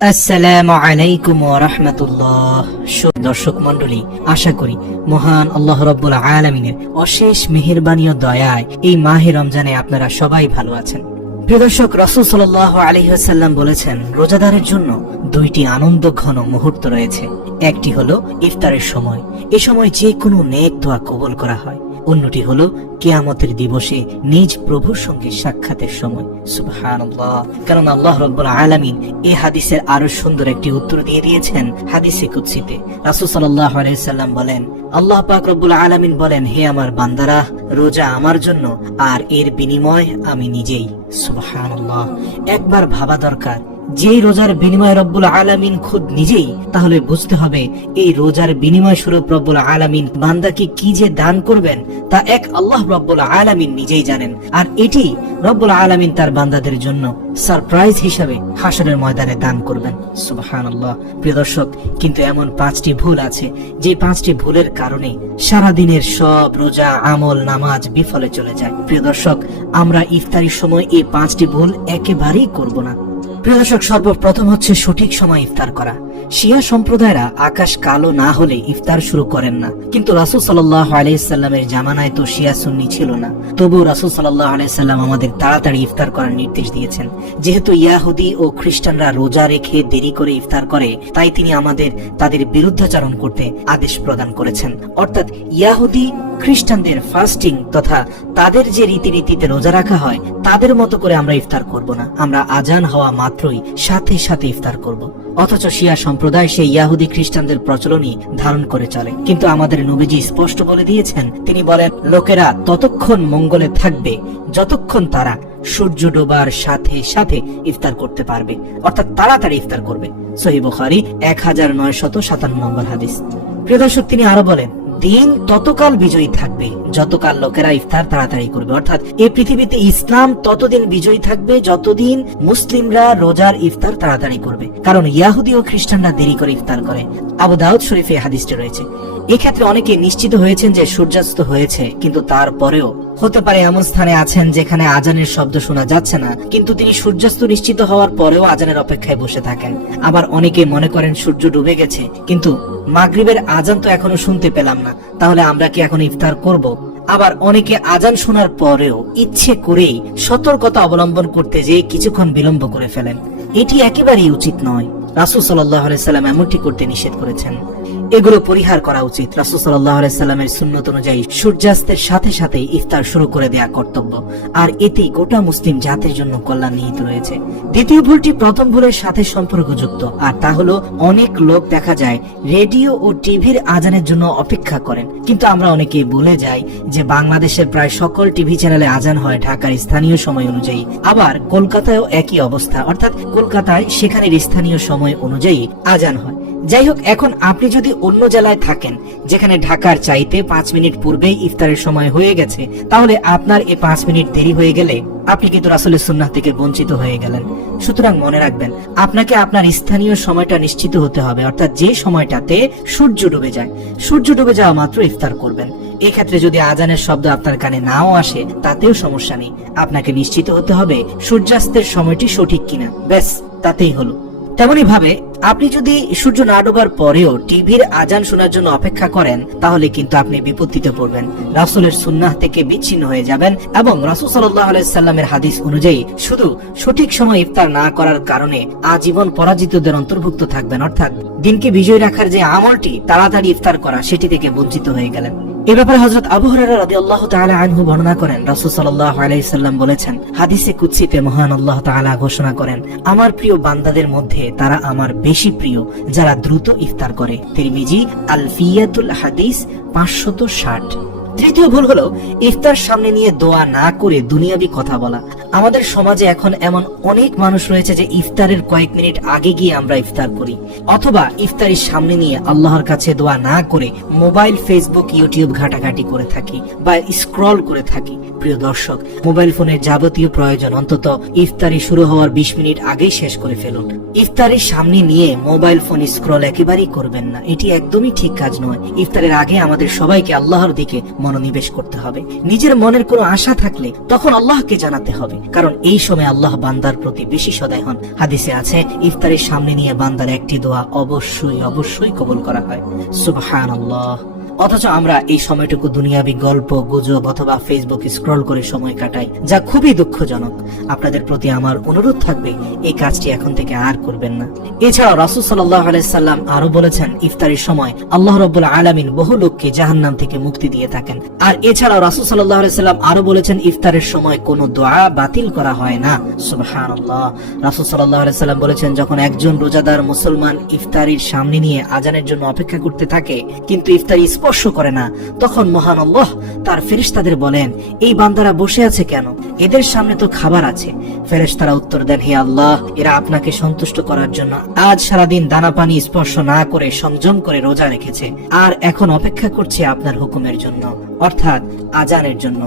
আসসালামু আলাইকুম ওয়া রাহমাতুল্লাহ। দর্শক মণ্ডলী, আশা করি মহান আল্লাহ রাব্বুল আলামিনের অশেষ মেহেরবানি ও দয়ায় এই মাহে রমজানে আপনারা সবাই ভালো আছেন। প্রিয় দর্শক, রাসূল সাল্লাল্লাহু আলাইহি ওয়াসাল্লাম বলেছেন, রোজাদারের জন্য দুইটি আনন্দ ঘন মুহূর্ত রয়েছে। একটি হলো ইফতারের সময়, এই সময় যে কোনো নেক দোয়া কবুল করা হয়। অন্যটি হলো কিয়ামতের দিবসে নিজ প্রভুর সঙ্গে সাক্ষাতের সময়। সুবহানাল্লাহ। কারণ আল্লাহ রাব্বুল আলামিন এই হাদিসের আরো সুন্দর একটি উত্তর দিয়ে দিয়েছেন হাদিসে কুদসিতে। রাসূল সাল্লাল্লাহু আলাইহি ওয়াসাল্লাম বলেন, আল্লাহ পাক রব্বুল আলামিন বলেন, হে আমার বান্দারা, রোজা আমার জন্য আর এর বিনিময় আমি নিজেই। সুবহানাল্লাহ। একবার ভাবা দরকার, যেই রোজার বিনিময় রব্বুল আলামিন খুদ নিজেই, তাহলে বুঝতে হবে এই রোজার বিনিময় স্বরূপ রব্বুল আলামিন বান্দাকে কি যে দান করবেন তা এক আল্লাহ রব্বুল আলামিন নিজেই জানেন। আর এটি রব্বুল আলামিন তার বান্দাদের জন্য সারপ্রাইজ হিসাবে হাসরের ময়দানে দান করবেন। সুবহানাল্লাহ। প্রিয় দর্শক, কিন্তু এমন 5টি ভুল আছে যে 5টি ভুলের কারণে সারা দিনের সব রোজা, আমল, নামাজ বিফলে চলে যায়। প্রিয় দর্শক, আমরা ইফতারির সময় এই 5টি ভুল একেবারেই করব না। প্রিয় দর্শক, সর্বপ্রথম হচ্ছে সঠিক সময় ইফতার করা। শিয়া সম্প্রদায়রা আকাশ কালো না হলে ইফতার শুরু করেন না, কিন্তু রাসূল সাল্লাল্লাহু আলাইহি সাল্লামের জামানায় তো শিয়া সুন্নি ছিল না। তবুও রাসূল সাল্লাল্লাহু আলাইহি সাল্লাম আমাদের তাড়াতাড়ি ইফতার করার নির্দেশ দিয়েছেন। যেহেতু ইয়াহুদি ও খ্রিস্টানরা রোজা রেখে দেরি করে ইফতার করে, তাই তিনি আমাদের তাদের বিরুদ্ধাচরণ করতে আদেশ প্রদান করেছেন। অর্থাৎ ইয়াহুদি খ্রিস্টানদের ফাস্টিং তথা তাদের যে রীতিনীতিতে রোজা রাখা হয় তাদের মতো করে আমরা ইফতার করব না। আমরা আজান হওয়া মাত্রই সাথে সাথে ইফতার করব। অথচ শিয়া সম্প্রদায় সেই ইয়াহুদি খ্রিস্টানদের প্রচলনই ধারণ করে চলে। কিন্তু আমাদের নবীজি স্পষ্ট বলে দিয়েছেন, তিনি বলেন, লোকেরা ততক্ষণ মঙ্গলে থাকবে যতক্ষণ তারা সূর্য ডোবার সাথে সাথে ইফতার করতে পারবে, অর্থাৎ তাড়াতাড়ি ইফতার করবে। সহিহ বুখারী 1957 নম্বর হাদিস। প্রিয় দর্শক, তিনি আরো বলেন, দিন ততকাল বিজয়ী থাকবে যতকাল লোকেরা ইফতার তাড়াতাড়ি করবে। অর্থাৎ এই পৃথিবীতে ইসলাম ততদিন বিজয়ী থাকবে যতদিন মুসলিমরা রোজার ইফতার তাড়াতাড়ি করবে। কারণ ইয়াহুদি ও খ্রিস্টানরা দেরি করে ইফতার করে। আবু দাউদ শরীফে হাদিসটি রয়েছে। এক্ষেত্রে অনেকে নিশ্চিত হয়েছেন যে সূর্যাস্ত হয়েছে, কিন্তু তারপরেও হতে পারে এমন স্থানে আছেন যেখানে আজানের শব্দ শোনা যাচ্ছে না, কিন্তু তিনি সূর্যাস্ত নিশ্চিত হওয়ার পরেও আজানের অপেক্ষায় বসে থাকেন। আবার অনেকে মনে করেন সূর্য ডুবে গেছে, কিন্তু মাগরিবের আজান তো এখনো শুনতে পেলাম না, তাহলে আমরা কি এখন ইফতার করব? আবার অনেকে আজান শোনার পরেও ইচ্ছে করেই সতর্কতা অবলম্বন করতে যেয়ে কিছুক্ষণ বিলম্ব করে ফেলেন। এটি একেবারেই উচিত নয়। রাসূল সাল্লাল্লাহু আলাইহি সাল্লাম এমনটি করতে নিষেধ করেছেন। এগুলো পরিহার করা উচিত। রাসূল সাল্লাল্লাহু আলাইহি সাল্লামের সুন্নত অনুযায়ী সূর্যাস্তের সাথে সাথে ইফতার শুরু করে দেয়া কর্তব্য, আর এতেই গোটা মুসলিম জাতির জন্য কল্যাণ নিহিত রয়েছে। দ্বিতীয় ভুলটি প্রথম ভুলের সাথে সম্পর্কযুক্ত, আর তা হলো অনেক লোক দেখা যায় রেডিও ও টিভির আজানের জন্য অপেক্ষা করেন, কিন্তু আমরা অনেকেই ভুলে যাই যে বাংলাদেশের প্রায় সকল টিভি চ্যানেলে আজান হয় ঢাকার স্থানীয় সময় অনুযায়ী। আবার কলকাতায়ও একই অবস্থা, অর্থাৎ কলকাতায় সেখানের স্থানীয় সময় অনুযায়ী আজান হয়। যাই হোক, এখন আপনি যদি অন্য জেলায় থাকেন যেখানে ঢাকার চাইতে 5 মিনিট পূর্বেই ইফতারের সময় হয়ে গেছে, তাহলে আপনার এই 5 মিনিট দেরি হয়ে গেলে আপনি কিন্তু রাসূলের সুন্নাহ থেকে বঞ্চিত হয়ে গেলেন। সুতরাং মনে রাখবেন, আপনাকে আপনার স্থানীয় সময়টা নিশ্চিত হতে হবে, অর্থাৎ যে সময়টাতে সূর্য ডুবে যায়। সূর্য ডুবে যাওয়া মাত্র ইফতার করবেন। এক্ষেত্রে যদি আজানের শব্দ আপনার কানে নাও আসে তাতেও সমস্যা নেই, আপনাকে নিশ্চিত হতে হবে সূর্যাস্তের সময়টি সঠিক কিনা, ব্যাস তাতেই হলো। তেমনি ভাবে আপনি যদি সূর্য না ডোবার পরেও টিভির আজান শোনার জন্য অপেক্ষা করেন, তাহলে কিন্তু আপনি বিপত্তিতে পড়বেন, রাসূলের সুন্নাহ থেকে বিচ্ছিন্ন হয়ে যাবেন, এবং রাসূল সাল্লাল্লাহু আলাইহি সাল্লামের হাদিস অনুযায়ী শুধু সঠিক সময় ইফতার না করার কারণে আজীবন পরাজিতদের অন্তর্ভুক্ত থাকবেন। অর্থাৎ দিনকে বিজয় রাখার যে আমলটি তাড়াতাড়ি ইফতার করা, সেটি থেকে বঞ্চিত হয়ে গেলেন। এ ব্যাপারে হযরত আবু হুরায়রা রাদিয়াল্লাহু তাআলা আনহু বর্ণনা করেন, রাসূল সাল্লাল্লাহু আলাইহি সাল্লাম বলেছেন, হাদিসে কুদসিতে মহান আল্লাহ তাআলা ঘোষণা করেন, আমার প্রিয় বান্দাদের মধ্যে তারা আমার বেশি প্রিয় যারা দ্রুত ইফতার করে। তিরমিজি আল-ফিয়াতুল হাদিস 560। তৃতীয় ভুল হলো ইফতার সামনে নিয়ে দোয়া না করে দুনিয়াবি কথা বলা। আমাদের সমাজে এখন এমন অনেক মানুষ রয়েছে যে ইফতারের কয়েক মিনিট আগে গিয়ে আমরা ইফতার করি, অথবা ইফতারের সামনে নিয়ে আল্লাহর কাছে দোয়া না করে মোবাইল, ফেসবুক, ইউটিউব ঘাটাঘাটি করে থাকি বা স্ক্রল করে থাকি। প্রিয় দর্শক, মোবাইল ফোনের যাবতীয় প্রয়োজন অন্তত ইফতারি শুরু হওয়ার 20 মিনিট আগেই শেষ করে ফেলুন। ইফতারের সামনে নিয়ে মোবাইল ফোন স্ক্রল একেবারেই করবেন না, এটি একদমই ঠিক কাজ নয়। ইফতারের আগে আমাদের সবাইকে আল্লাহর দিকে মনোনিবেশ করতে হবে। নিজের মনের কোনো আশা থাকলে তখন আল্লাহকে জানাতে হবে। কারণ এই সময় আল্লাহ বান্দার প্রতি বেশি সদয় হন। হাদিসে আছে ইফতারের সামনে নিয়ে বান্দার একটি দোয়া অবশ্যই কবুল করা হয়। সুবহানাল্লাহ। অথচ আমরা এই সময়টুকু দুনিয়াবি গল্প গুজব অথবা ফেসবুক স্ক্রল করে সময় কাটাই, যা খুবই দুঃখজনক। আপনাদের প্রতি আমার অনুরোধ থাকবে এই কাজটি এখন থেকে আর করবেন না। এছাড়াও রাসূল সাল্লাল্লাহু আলাইহি সাল্লাম আরো বলেছেন ইফতারের সময় আল্লাহ রাব্বুল আলামিন বহু লোককে জাহান্নাম থেকে মুক্তি দিয়ে থাকেন। আর এছাড়াও রাসূল সাল্লাল্লাহু আলাইহি সাল্লাম আরো বলেছেন ইফতারের সময় কোনো দোয়া বাতিল করা হয় না। সুবহানাল্লাহ। রাসূল সাল্লাল্লাহু আলাইহি সাল্লাম বলেছেন যখন একজন রোজাদার মুসলমান ইফতারির সামনে নিয়ে আজানের জন্য অপেক্ষা করতে থাকে কিন্তু ইফতারি স্পর্শ করে না, তখন মহান আল্লাহ তার ফেরেশতাদের বলেন এই বান্দারা বসে আছে কেন, এদের সামনে তো খাবার আছে। ফেরেশতারা উত্তর দেন হে আল্লাহ, এরা আপনাকে সন্তুষ্ট করার জন্য আজ সারাদিন দানা পানি স্পর্শ না করে সংযম করে রোজা রেখেছে, আর এখন অপেক্ষা করছে আপনার হুকুমের জন্য, অর্থাৎ আজানের জন্য।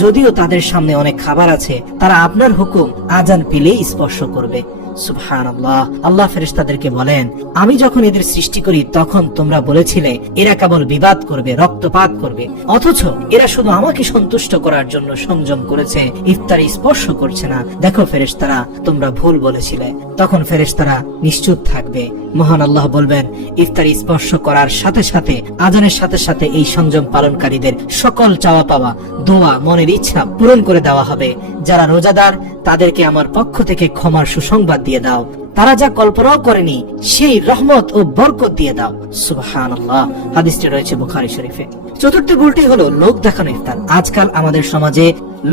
যদিও তাদের সামনে অনেক খাবার আছে, তারা আপনার হুকুম আজান পেলেই স্পর্শ করবে। সুবহানাল্লাহ। আল্লাহ ফেরেশতাদেরকে বলেন আমি যখন এদের সৃষ্টি করি তখন তোমরা বলেছিলে এরা কেবল বিবাদ করবে, রক্তপাত করবে, অথচ এরা শুধু আমাকে সন্তুষ্ট করার জন্য সংযম করেছে, ইফতারি স্পর্শ করছে না। দেখো ফেরেশতারা, তোমরা ভুল বলেছিলে। তখন ফেরেশতারা নিশ্চুপ থাকবে। মহান আল্লাহ বলবেন ইফতারি স্পর্শ করার সাথে সাথে আজানের সাথে সাথে এই সংযম পালনকারীদের সকল চাওয়া পাওয়া, দোয়া, মনের ইচ্ছা পূরণ করে দেওয়া হবে। যারা রোজাদার তাদেরকে আমার পক্ষ থেকে ক্ষমার সুসংবাদ দিয়ে দাও, তারা যা কল্পনাও করেনি সেই রহমত ও বরকত দিয়ে দাও। সুবহানাল্লাহ। হাদিসটি রয়েছে বুখারী শরীফে। চতুর্থ ভুলটি হলো লোক দেখানো ইফতার। আজকাল আমাদের সমাজে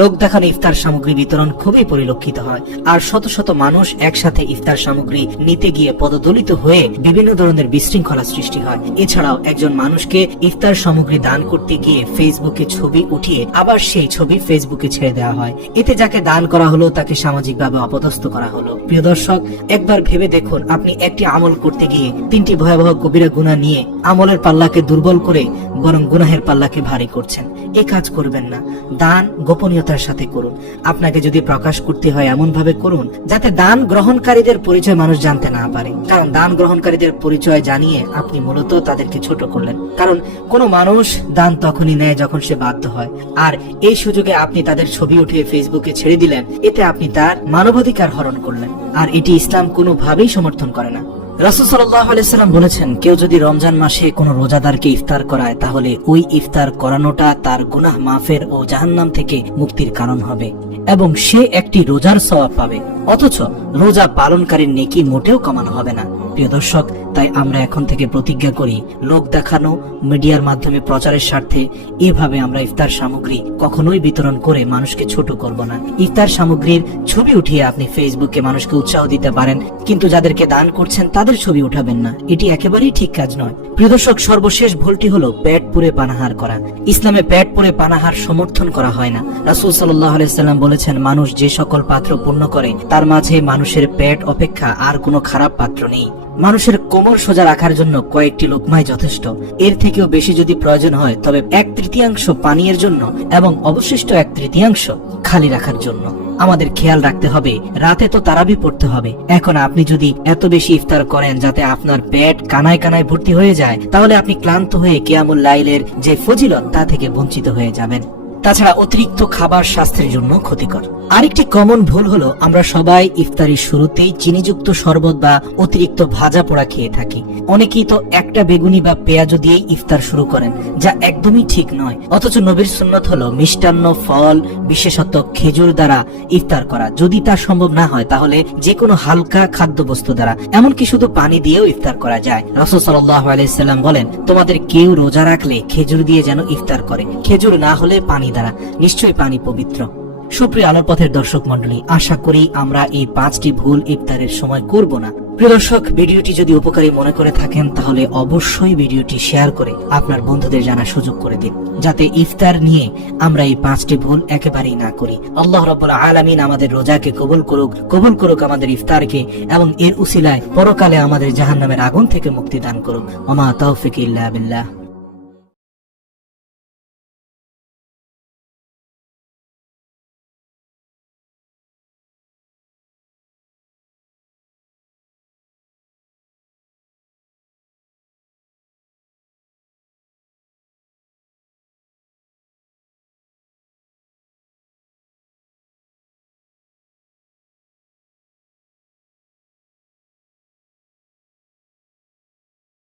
লোক দেখানো ইফতার সামগ্রী বিতরণ খুবই পরিলক্ষিত হয়, আর শত শত মানুষ একসাথে ইফতার সামগ্রী নিতে গিয়ে পদদলিত হয়ে বিভিন্ন ধরনের বিশৃঙ্খলা সৃষ্টি হয়। এছাড়াও একজন মানুষকে ইফতার সামগ্রী দান করতে গিয়ে ফেসবুকে ছবি উঠিয়ে আবার সেই ছবি ফেসবুকে ছেড়ে দেওয়া হয়। এতে যাকে দান করা হলো তাকে সামাজিকভাবে অপদস্থ করা হলো। প্রিয় দর্শক, একবার ভেবে দেখুন আপনি একটি আমল করতে গিয়ে তিনটি ভয়াবহ কবিরা গুনাহ নিয়ে আমলের পাল্লাকে দুর্বল করে বরং গুনাহের পাল্লাকে ভারী করছেন। এই কাজ করবেন না। দান গোপনীয়তার সাথে করুন। আপনাকে যদি প্রকাশ করতে হয় এমন ভাবে করুন যাতে দান গ্রহণকারীদের পরিচয় মানুষ জানতে না পারে, কারণ দান গ্রহণকারীদের পরিচয় জানিয়ে আপনি মূলত তাদেরকে ছোট করলেন। কারণ কোনো মানুষ দান তখনই নেয় যখন সে বাধ্য হয়, আর এই সুযোগে আপনি তাদের ছবি উঠিয়ে ফেসবুকে ছেড়ে দিলেন, এতে আপনি তার মানবাধিকার হরণ করলেন, আর এটি ইসলাম কোনোভাবেই সমর্থন করে না। রাসূল সাল্লাল্লাহু আলাইহি সাল্লাম বলেছেন কেউ যদি রমজান মাসে কোনো রোজাদারকে ইফতার করায় তাহলে ওই ইফতার করানোটা তার গুনাহ মাফের ও জাহান্নাম থেকে মুক্তির কারণ হবে এবং সে একটি রোজার সওয়াব পাবে, অথচ রোজা পালনকারীর নেকি মোটেও কমানো হবে না। প্রিয় দর্শক, তাই আমরা এখন থেকে প্রতিজ্ঞা করি লোক দেখানো, মিডিয়ার মাধ্যমে প্রচারের স্বার্থে এভাবে আমরা ইফতার সামগ্রী কখনোই বিতরণ করে মানুষকে ছোট করব না। ইফতার সামগ্রীর ছবি উঠিয়ে আপনি ফেসবুকে মানুষকে উৎসাহ দিতে পারেন, কিন্তু যাদেরকে দান করছেন তাদের ছবি উঠাবেন না। এটি একেবারেই ঠিক কাজ নয়। প্রিয় দর্শক, সর্বশেষ ভুলটি হলো পেট পুরে পানাহার করা। ইসলামে পেট পুরে পানাহার সমর্থন করা হয় না। রাসূল সাল্লাল্লাহু আলাইহি সাল্লাম বলেছেন মানুষ যে সকল পাত্র পূর্ণ করে তার মাঝে মানুষের পেট অপেক্ষা আর কোনো খারাপ পাত্র নেই। মানুষের কোমর সোজা রাখার জন্য কয়েকটি লোকমাই যথেষ্ট। এর থেকেও বেশি যদি প্রয়োজন হয় তবে 1/3 পানীয়ের জন্য এবং অবশিষ্ট 1/3 খালি রাখার জন্য। আমাদের খেয়াল রাখতে হবে রাতে তো তারাবি পড়তে হবে। এখন আপনি যদি এত বেশি ইফতার করেন যাতে আপনার পেট কানায় কানায় ভর্তি হয়ে যায়, তাহলে আপনি ক্লান্ত হয়ে কিয়ামুল লাইলের যে ফজিলত তা থেকে বঞ্চিত হয়ে যাবেন। তাছাড়া অতিরিক্ত খাবার স্বাস্থ্যের জন্য ক্ষতিকর। আরেকটি কমন ভুল হলো আমরা সবাই ইফতারির শুরুতেই চিনিযুক্ত শরবত বা অতিরিক্ত ভাজা পোড়া খেয়ে থাকি। অনেকেই তো একটা বেগুনি বা পেঁয়াজ দিয়েই ইফতার শুরু করেন, যা একদমই ঠিক নয়। অথচ নবীর সুন্নত হলো মিষ্টান্ন, ফল, বিশেষত খেজুর দ্বারা ইফতার করা। যদি তা সম্ভব না হয় তাহলে যে কোনো হালকা খাদ্যবস্তু দ্বারা, এমনকি শুধু পানি দিয়েও ইফতার করা যায়। রাসূল সাল্লাল্লাহু আলাইহি সাল্লাম বলেন তোমাদের কেউ রোজা রাখলে খেজুর দিয়ে যেন ইফতার করে, খেজুর না হলে পানি দ্বারা। নিশ্চয়ই পানি পবিত্র। সুপ্রিয় আলোর পথের দর্শক মন্ডলী, আশা করি আমরা এই 5টি ভুল ইফতারের সময় করব না। প্রিয় দর্শক, ভিডিওটি যদি উপকারী মনে করে থাকেন তাহলে অবশ্যই ভিডিওটি শেয়ার করে আপনার বন্ধুদের জানার সুযোগ করে দিন, যাতে ইফতার নিয়ে আমরা এই 5টি ভুল একেবারেই না করি। আল্লাহ রাব্বুল আলামিন আমাদের রোজাকে কবুল করুক আমাদের ইফতারকে, এবং এর উসিলায় পরকালে আমাদের জাহান্নামের আগুন থেকে মুক্তি দান করুক। ওয়া মা তাওফিক ইল্লা বিল্লাহ।